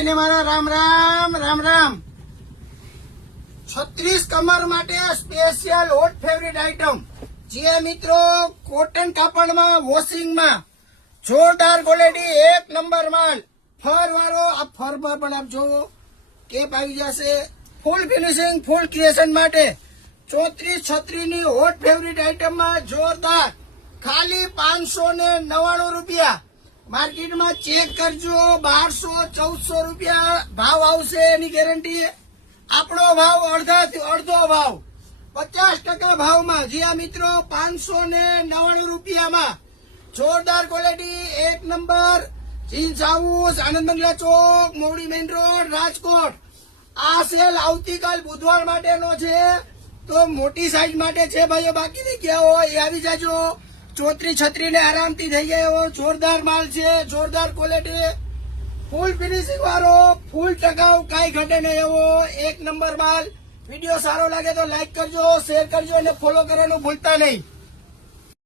બધાને મારા રામ રામ રામ રામ 36 કમર માટે સ્પેશિયલ હોટ ફેવરિટ આઈટમ જે મિત્રો કોટન કાપડમાં વોશિંગમાં જોરદાર ક્વોલિટી એક નંબર માલ ફર વાળો આ ફરમાં પણ આપ જોવો કેપ આવી જશે ફૂલ ફિનિશિંગ ફૂલ ક્રિએશન માટે 34-36 ની હોટ ફેવરિટ આઈટમમાં જોરદાર ખાલી 599 રૂપિયા માર્કેટમાં ચેક કરજો 1200-1400 રૂપિયા ભાવ આવશે એની ગેરંટી આપણો ભાવ અડધો ભાવ 50% ભાવમાં જી આ મિત્રો 599 રૂપિયામાં જોરદાર ક્વોલિટી એક નંબર જીન્સ હાઉસ આનંદ બંગલા ચોક મોવડી મેઇન રોડ રાજકોટ આ સેલ આવતીકાલ બુધવાર માટેનો છે તો મોટી સાઈઝ માટે છે ભાઈઓ બાકી થઈ ગયા હોય એ આવી જાજો 34-36 ને આરામથી થઈ જાય એવો જોરદાર માલ છે જોરદાર ક્વોલિટી ફૂલ ફિનિશિંગ વાળો ફૂલ ટકાઉ કાંઈ ઘટે નહીં એવો એક નંબર માલ વિડીયો સારો લાગે તો લાઈક કરજો શેર કરજો અને ફોલો કરવાનું ભૂલતા નહીં।